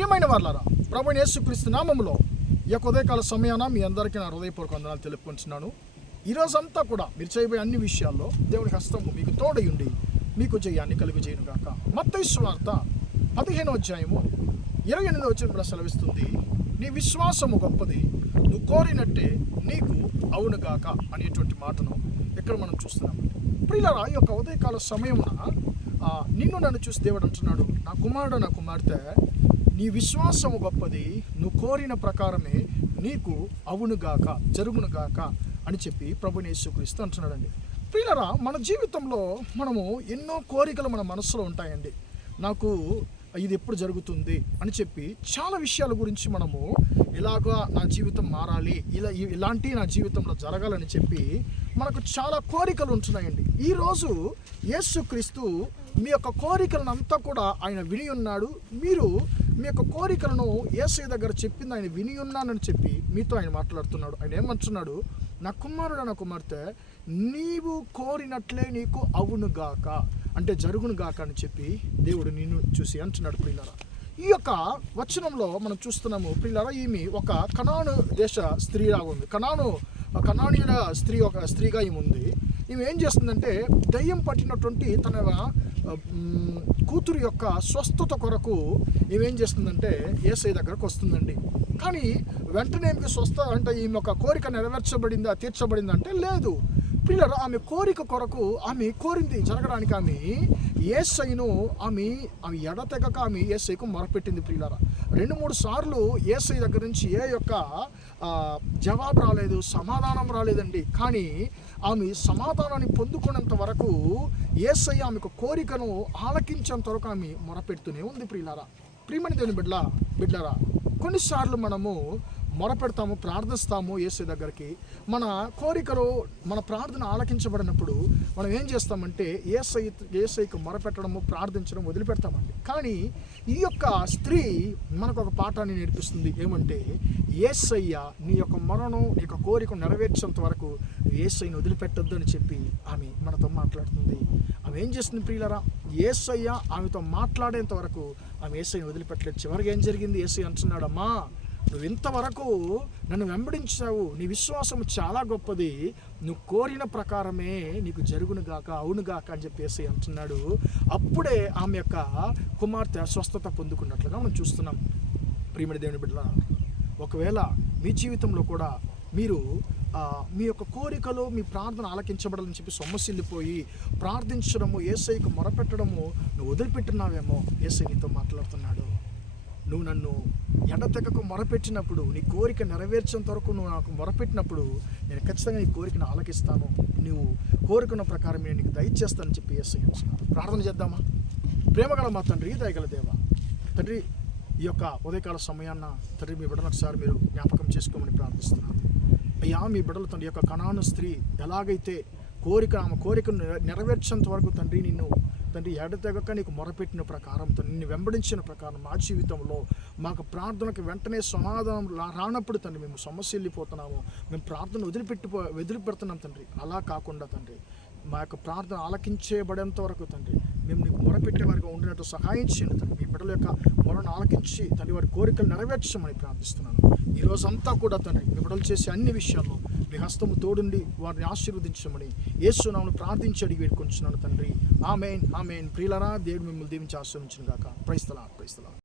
ప్రియమైన వారలారా, ప్రభువైన యేసుక్రీస్తు నామములో ఈ యొక్క ఉదయకాల సమయాన మీ అందరికీ నా హృదయపూర్వక వందనాలు తెలుపుకుంటున్నాను. ఈరోజంతా కూడా మీరు చేయబోయే అన్ని విషయాల్లో దేవుని హస్తము మీకు తోడయుండి మీకు జయాన్ని కలుగజేయును గాక. మత్తయి సువార్త 15వ అధ్యాయము 28వ వచనం సెలవిస్తుంది, నీ విశ్వాసము గొప్పది, నువ్వు కోరినట్టే నీకు అవునుగాక అనేటువంటి మాటను ఇక్కడ మనం చూస్తున్నాం. ప్రియులారా, ఈ యొక్క ఉదయకాల సమయమున నిన్ను నన్ను చూసి దేవుడు అంటున్నాడు, నా కుమారుడు నా కుమార్తె, నీ విశ్వాసము గొప్పది, నువ్వు కోరిన ప్రకారమే నీకు అవునుగాక జరుగునుగాక అని చెప్పి ప్రభువైన యేసుక్రీస్తు అంటున్నాడండి. ప్రియులారా, మన జీవితంలో మనము ఎన్నో కోరికలు మన మనసులో ఉంటాయండి. నాకు ఇది ఎప్పుడు జరుగుతుంది అని చెప్పి చాలా విషయాల గురించి మనము ఇలాగా నా జీవితం మారాలి, ఇలాంటి నా జీవితంలో జరగాలని చెప్పి మనకు చాలా కోరికలు ఉంటున్నాయండి. ఈరోజు యేసుక్రీస్తు మీ యొక్క కోరికలను అంతా కూడా ఆయన విని ఉన్నాడు. మీరు మీ యొక్క కోరికలను యేసయ్య దగ్గర చెప్పింది ఆయన విని ఉన్నానని చెప్పి మీతో ఆయన మాట్లాడుతున్నాడు. ఆయన ఏమంటున్నాడు, నా కుమారుడు నా కుమార్తె, నీవు కోరినట్లే నీకు అవునుగాక అంటే జరుగునుగాక అని చెప్పి దేవుడు నిన్ను చూసి అంటున్నాడు. ప్రియులారా, ఈ యొక్క వచనంలో మనం చూస్తున్నాము ప్రియులారా, ఈమె ఒక కనాను దేశ స్త్రీలాగా ఉంది. కనానీయుల స్త్రీగా ఈమె ఉంది. ఈమె ఏం చేస్తుందంటే, దయ్యం పట్టినటువంటి తన కూతురు యొక్క స్వస్థత కొరకు ఈమెం చేస్తుందంటే యేసయ్య దగ్గరకు వస్తుందండి. కానీ వెంటనే ఈమెకి అంటే ఈమె ఒక కోరిక నెరవేర్చబడిందా, తీర్చబడిందా అంటే లేదు. పిల్లలు ఆమె కోరిక కొరకు ఆమె కోరింది జరగడానికి ఆమె యేసయ్యను ఆమె ఎడతెగక ఆమె యేసయ్యకు మొరపెట్టింది. ప్రియులారా, 2-3 సార్లు యేసయ్య దగ్గర నుంచి ఏ యొక్క జవాబు రాలేదు, సమాధానం రాలేదండి. కానీ ఆమె సమాధానాన్ని పొందుకునేంత వరకు యేసయ్య ఆమెకు కోరికను ఆలకించేంత వరకు ఆమె మొరపెడుతూనే ఉంది. ప్రియులారా, ప్రియమైన దేవుని బిడ్డలారా, కొన్నిసార్లు మనము మొరపెడతాము, ప్రార్థిస్తాము యేసయ్య దగ్గరికి. మన కోరికలు, మన ప్రార్థన ఆలకించబడినప్పుడు మనం ఏం చేస్తామంటే యేసయ్యకు మొరపెట్టడము, ప్రార్థించడం వదిలిపెడతామండి. కానీ ఈ యొక్క స్త్రీ మనకు ఒక పాఠాన్ని నేర్పిస్తుంది. ఏమంటే, యేసయ్య నీ యొక్క మొరను, నీ యొక్క కోరికను నెరవేర్చేంత వరకు యేసయ్యను వదిలిపెట్టొద్దు అని చెప్పి ఆమె మనతో మాట్లాడుతుంది. ఆమె ఏం చేస్తుంది ప్రియులారా, యేసయ్య ఆమెతో మాట్లాడేంత వరకు ఆమె యేసయ్యను వదిలిపెట్టలేదు. చివరికి ఏం జరిగింది, యేసయ్య అంటున్నాడు, అమ్మా నువ్వు ఇంతవరకు నన్ను వెంబడించావు, నీ విశ్వాసం చాలా గొప్పది, నువ్వు కోరిన ప్రకారమే నీకు జరుగునుగాక అవునుగాక అని చెప్పేసి అంటున్నాడు. అప్పుడే ఆమె యొక్క కుమార్తె స్వస్థత పొందుకున్నట్లుగా మనం చూస్తున్నాం. ప్రియమైన దేవుని బిడ్డలారా, ఒకవేళ మీ జీవితంలో కూడా మీరు మీ యొక్క కోరికలు, మీ ప్రార్థన ఆలకించబడాలని చెప్పి సొమ్మసిల్లిపోయి ప్రార్థించడము, యేసయ్యకు మొరపెట్టడము నువ్వు వదిలిపెట్టున్నావేమో, యేసయ్య నీతో మాట్లాడుతున్నాడు. నువ్వు నన్ను ఎడతెగకు మొరపెట్టినప్పుడు, నీ కోరిక నెరవేర్చేంత వరకు నువ్వు నాకు మొరపెట్టినప్పుడు నేను ఖచ్చితంగా నీ కోరికను ఆలకిస్తాను, నువ్వు కోరుకున్న ప్రకారం నేను నీకు దయచేస్తానని చెప్పి యేసయ్య అంటున్నాడు. ప్రార్థన చేద్దామా? ప్రేమగల మా తండ్రి, దయగల దేవా, తండ్రి ఈ యొక్క ఉదయకాల సమయాన్న తండ్రి మీ బిడ్డలు ఒకసారి మీరు జ్ఞాపకం చేసుకోమని ప్రార్థిస్తున్నాను. అయ్యా, మీ బిడ్డలు తండ్రి యొక్క కనాను స్త్రీ ఎలాగైతే ఆమె కోరికను నెరవేర్చేంత వరకు తండ్రి నిన్ను తండ్రి ఎడతెగక నీకు మొరపెట్టిన ప్రకారం, తండ్రి నిన్ను వెంబడించిన ప్రకారం మా జీవితంలో మాకు ప్రార్థనకు వెంటనే సమాధానం రానప్పుడు తండ్రి మేము సమస్యలిపోతున్నాము, మేము ప్రార్థన వదిలిపెడుతున్నాం తండ్రి. అలా కాకుండా తండ్రి మా యొక్క ప్రార్థన ఆలకించేబడేంత వరకు తండ్రి మేము నీకు మొరపెట్టే వారిగా ఉండినట్టు సహాయం చేయండి తండ్రి. మీ బిడ్డల యొక్క మొరను ఆలకించి తండ్రి వారి కోరికలు నెరవేర్చమని ప్రార్థిస్తున్నాను. ఈరోజంతా కూడా తండ్రి మీ బిడ్డలు చేసే అన్ని విషయాల్లో మీ హస్తము తోడుండి వారిని ఆశీర్వదించమని యేసు నామమున ప్రార్థించి అడిగి వేడుకొంచున్నాను తండ్రి. ఆమేన్, ఆమేన్. ప్రియులారా, దేవుడు మిమ్మల్ని దీవించి ఆశీర్వదించును గాక. Praise the lord.